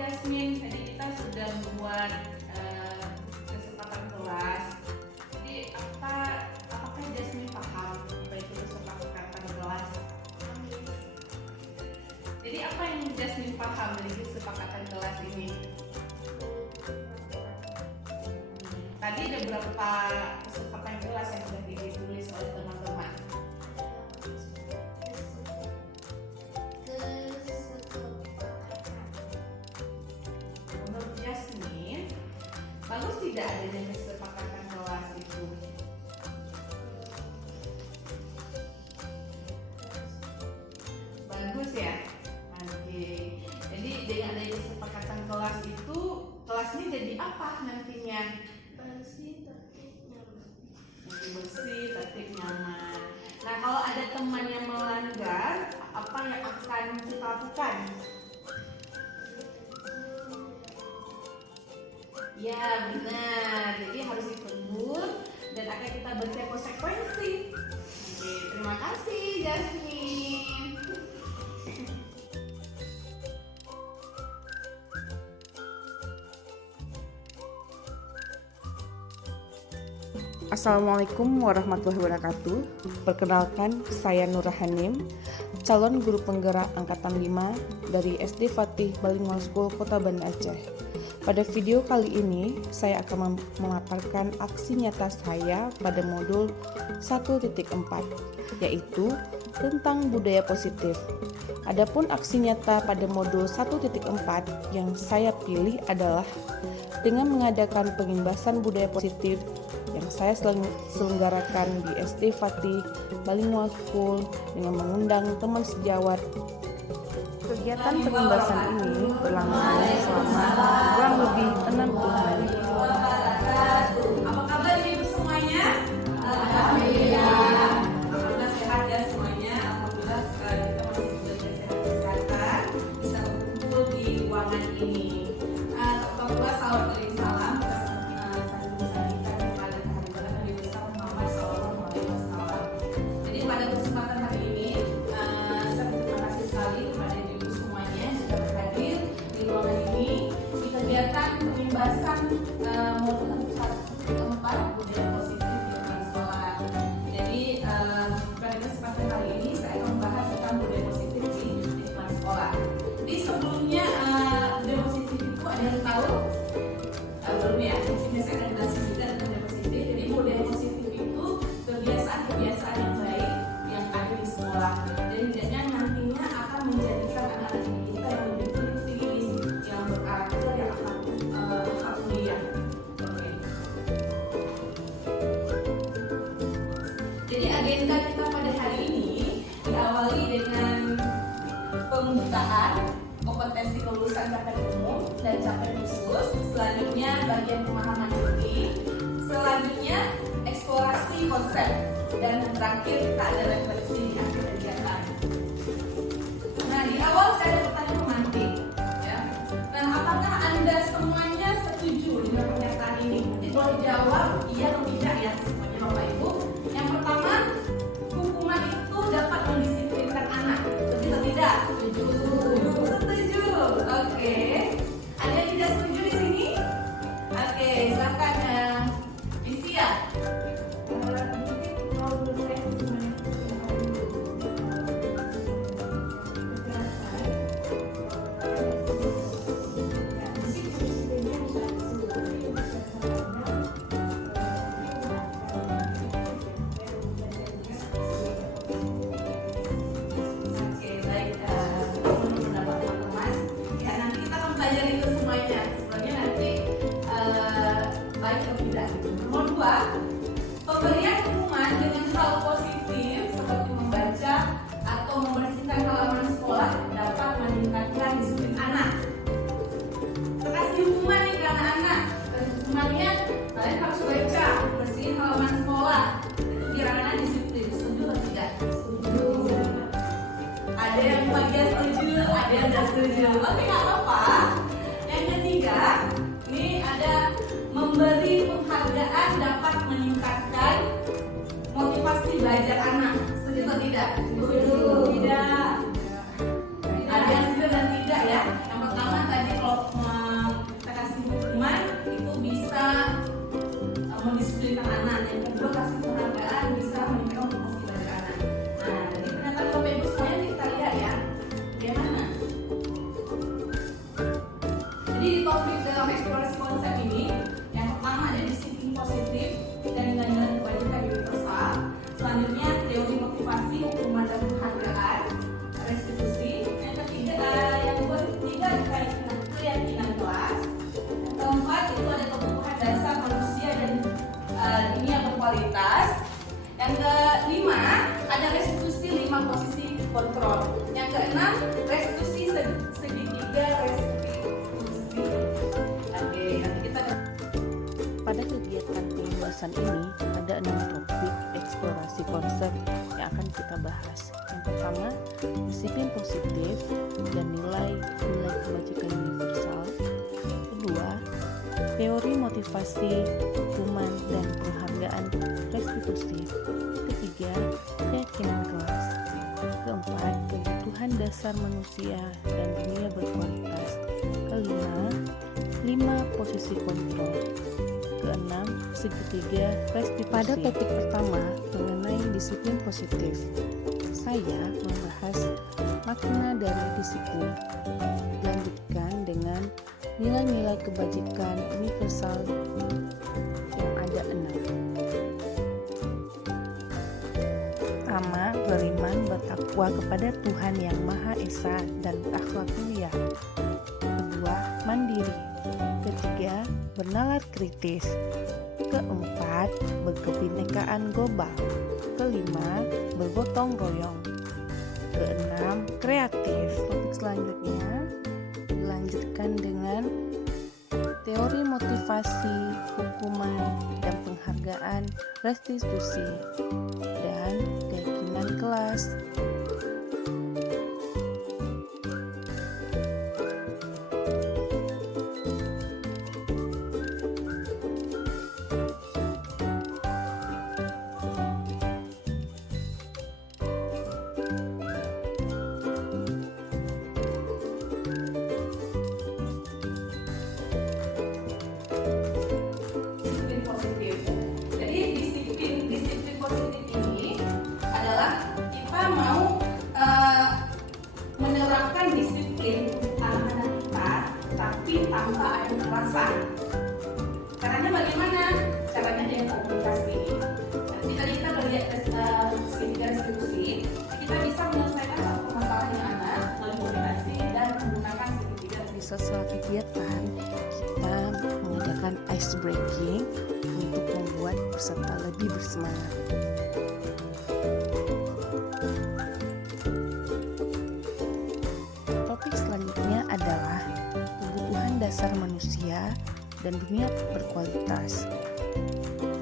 Jasmine, tadi kita sudah membuat kesepakatan kelas. Jadi apakah Jasmine paham apa itu kesepakatan kelas? Jadi apa yang Jasmine paham dari kesepakatan kelas ini? Tadi ada berapa kesepakatan kelas yang sudah ditulis oleh teman-teman? Menurut Jasmine, bagus tidak adanya kesepakatan kelas itu? Bagus ya? Oke. Jadi dengan adanya kesepakatan kelas itu, kelas ini jadi apa nantinya? Bersih, tertib, nyaman. Nah, kalau ada teman yang melanggar, apa yang akan kita lakukan? Ya, benar. Jadi harus ditegur dan akan kita berikan konsekuensi. Oke, terima kasih Jasmine. Assalamualaikum warahmatullahi wabarakatuh. Perkenalkan, saya Nurah Hanim, calon guru penggerak angkatan 5 dari SD Fatih Bilingual School Kota Banda Aceh. Pada video kali ini, saya akan memaparkan aksi nyata saya pada modul 1.4, yaitu tentang budaya positif. Adapun aksi nyata pada modul 1.4 yang saya pilih adalah dengan mengadakan pengimbasan budaya positif yang saya selenggarakan di SD Fatih Bilingual School dengan mengundang teman sejawat. Kegiatan pengimbasan ini berlangsung selama kurang lebih 60 hari. Apa kabar ibu semuanya? Alhamdulillah. Alhamdulillah sehat ya semuanya. Alhamdulillah kita masih diberikan sehat kesehatan, bisa berkumpul di ruangan ini. Alhamdulillah salam dari salam. Jadi pada kesempatan hari ini saya berterima kasih sekali kepada ibu semuanya yang sudah hadir di ruangan ini di kegiatan pengimbasan modul 1.4 budaya positif di lingkungan sekolah. Jadi pada kesempatan hari ini saya akan membahas tentang budaya positif di lingkungan sekolah. Jadi sebelumnya budaya positif itu ada yang tahu? Belum ya? Mungkin saya akan bahas juga tentang budaya positif. Jadi budaya positif itu kebiasaan-kebiasaan yang baik yang ada di sekolah dan hendaknya nantinya akan menjadikan anak-anak kita yang lebih kritis, yang berkarakter, yang akhlak mulia. Oke. Jadi agenda kita pada hari ini diawali dengan pembukaan kompetensi kelulusan capaian umum dan capaian khusus. Selanjutnya bagian pemahaman diri. Selanjutnya eksplorasi konsep, dan terakhir kita ada refleksi di akhir kegiatan. Nah, di awal saya ada pertanyaan pemantik, ya. Nah, apakah Anda semuanya setuju dengan pernyataan ini? Nanti boleh jawab iya atau tidak ya semuanya Bapak Ibu. Yang pertama, hukuman itu dapat mendisiplinkan anak. Setuju atau tidak? Setuju. Setuju. Oke. Ada yang tidak setuju di sini? Oke, silakan Isia. Pemberian hukuman dengan hal positif seperti membaca atau membersihkan halaman sekolah dapat meningkatkan disiplin anak. Kasih hukuman nih ke anak-anak. Hukumannya kalian harus baca, bersihin halaman sekolah. Itu biar anak disiplin. Setuju atau tidak? Setuju. Ada yang bagian setuju, ada yang tidak setuju. Oke, nggak apa-apa. Yang ketiga, ini ada memberi penghargaan dapat meningkatkan motivasi belajar anak. Setuju atau tidak? Setuju. Tidak. Ada yang setuju dan tidak ya. Yang pertama tadi kalau mendisiplinkan anak. Yang kedua, kasih penghargaan bisa meningkatkan motivasi dari anak. Nah, jadi pernyataan Bapak Ibu semuanya kita lihat ya, bagaimana. Jadi di topik dalam eksplorasi konsep ini, yang pertama ada disiplin positif dan nilai-nilai kebajikan universal. Selanjutnya teori motivasi, hukuman dan penghargaan, restitusi. Yang ketiga keyakinan kelas. Yang keempat itu ada kebutuhan dasar manusia dan dunia berkualitas. Yang kelima ada restitusi 5 posisi kontrol. Yang keenam restitusi segitiga restitusi. Oke, nanti kita Pada kegiatan penjelasan ini ada 6 topik eksplorasi konsep yang akan kita bahas. Yang pertama, disiplin positif dan nilai-nilai kebajikan universal. Kedua, teori motivasi, hukuman dan penghargaan restitusi. Ketiga, keyakinan kelas. Keempat, kebutuhan dasar manusia dan dunia berkualitas. Kelima, 5 posisi kontrol. Keenam, segitiga restitusi. Pada topik pertama mengenai disiplin positif, saya membahas makna dari disiplin. Lanjutkan dengan nilai-nilai kebajikan universal yang ada 6. Pertama, beriman bertakwa kepada Tuhan yang Maha Esa dan berakhlak mulia. Kedua, mandiri. Ketiga, bernalar kritis. Keempat, berkebinekaan global. Kelima, bergotong royong. Keenam, kreatif. Topik selanjutnya dilanjutkan dengan teori motivasi, hukuman, dan penghargaan restitusi dan keyakinan kelas. disiplin positif. Jadi disiplin positif ini adalah kita mau menerapkan disiplin untuk anak-anak kita, tapi tanpa ada kekerasan. Caranya bagaimana? Caranya dengan komunikasi. Nanti tadi kita belajar segitiga restitusi, kita bisa menyelesaikan satu permasalahan yang anak melalui komunikasi dan menggunakan segitiga. Di sela kegiatan, kita mengadakan ice breaking untuk membuat peserta lebih bersemangat. Topik selanjutnya adalah kebutuhan dasar manusia dan dunia berkualitas,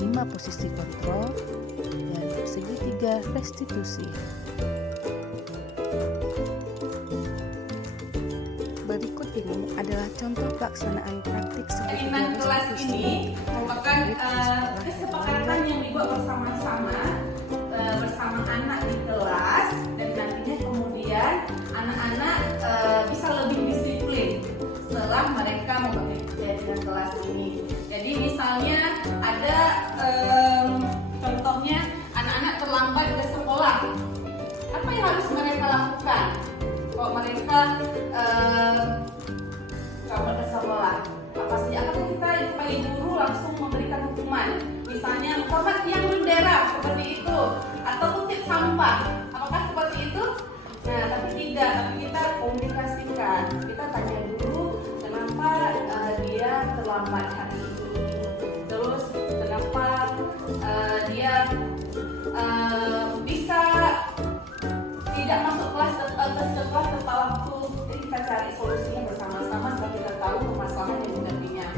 5 posisi kontrol, dan segitiga restitusi. Berikut ini adalah contoh pelaksanaan praktik segitiga Keyakinan kelas restitusi. ini merupakan kesepakatan yang dibuat bersama-sama bersama anak di kelas, dan nantinya kemudian anak-anak bisa lebih disiplin setelah mereka memakai keyakinan kelas ini. Jadi misalnya ada contohnya anak-anak terlambat ke sekolah, apa yang harus mereka lakukan? Kalau mereka terlambat ke sekolah, apa sih? Apakah kita sebagai guru langsung memberikan hukuman? Misalnya hormat tiang bendera seperti itu, atau kutip sampah, apakah seperti itu? Nah, tapi tidak. Tapi kita komunikasikan. Kita tanya dulu kenapa dia terlambat hari ini. Terus kenapa dia bisa tidak masuk kelas tepat waktu. Jadi kita cari solusinya bersama-sama supaya kita tahu permasalahan yang mendampinginya.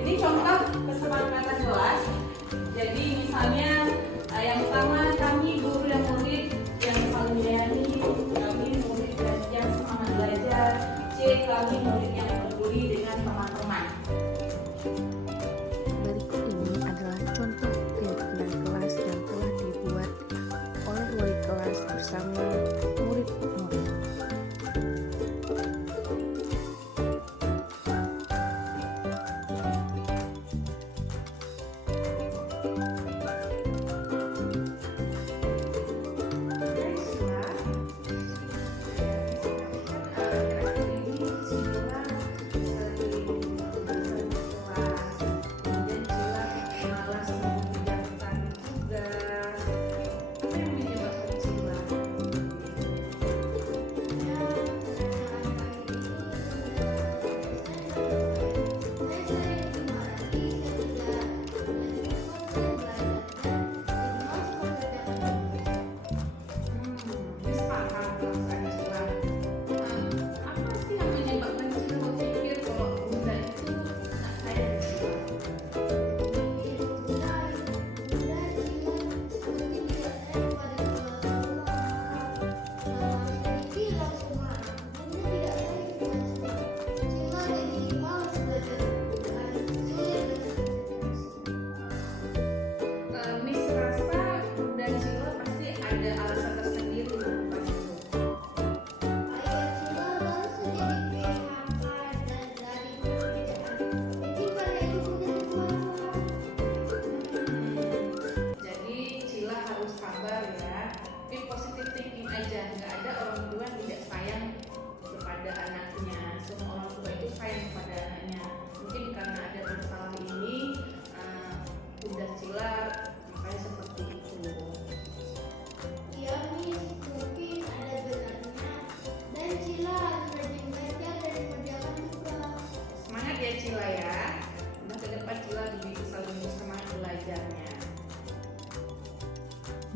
Ini contoh kesepakatan kelas. Jadi misalnya yang pertama, kami guru dan murid yang saling menyayangi, kami murid yang semangat belajar. C, kami murid yang peduli dengan teman-teman. Berikut ini adalah contoh keyakinan kelas yang telah dibuat oleh wali kelas bersama murid-murid.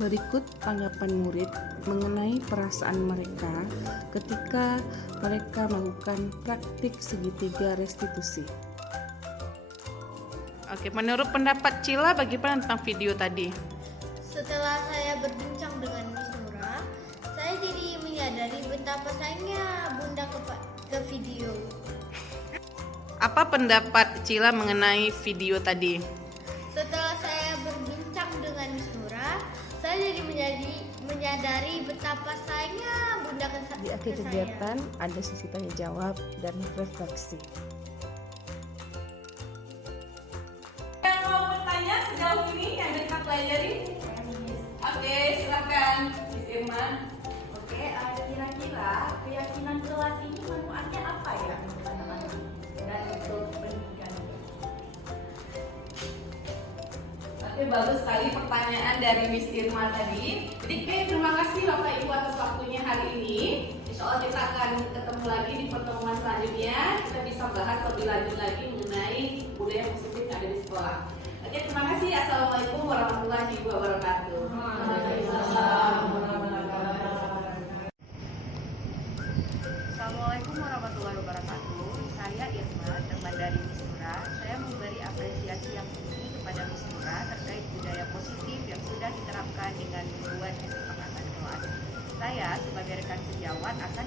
Berikut tanggapan murid mengenai perasaan mereka ketika mereka melakukan praktik segitiga restitusi. Oke, menurut pendapat Cila bagaimana tentang video tadi? Setelah saya berbincang dengan Miss Nura, saya jadi menyadari betapa sayangnya Bunda ke video. Apa pendapat Cila mengenai video tadi? Setelah saya berbincang dengan Miss Nura, saya jadi menyadari betapa sayangnya Bunda ke Di akhir ke saya. kegiatan ada sesi tanya jawab dan refleksi. Yang mau bertanya sejauh ini yang dekat pelajari? Oke, silakan Miss Irma. Oke, kira-kira keyakinan kelas ini manfaatnya apa ya untuk anak-anak dan untuk pendidikan? Oke, bagus sekali pertanyaan dari Miss Irma tadi. Jadi terima kasih Bapak Ibu atas waktunya hari ini. Insya Allah kita akan ketemu lagi di pertemuan selanjutnya. Kita bisa bahas lebih lanjut lagi mengenai budaya positif yang ada di sekolah. Oke, terima kasih. Assalamualaikum warahmatullahi wabarakatuh. Assalamualaikum warahmatullahi wabarakatuh. Saya Irma, teman dari Miss Nura. Saya memberi apresiasi yang tinggi kepada Miss Nura terkait budaya positif yang sudah diterapkan dengan membuat kesepakatan kelas. Saya sebagai rekan sejawat akan